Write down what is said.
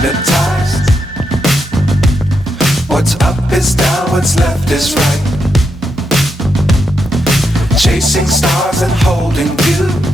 hypnotized. What's up is down, what's left is right. Chasing stars and holding you.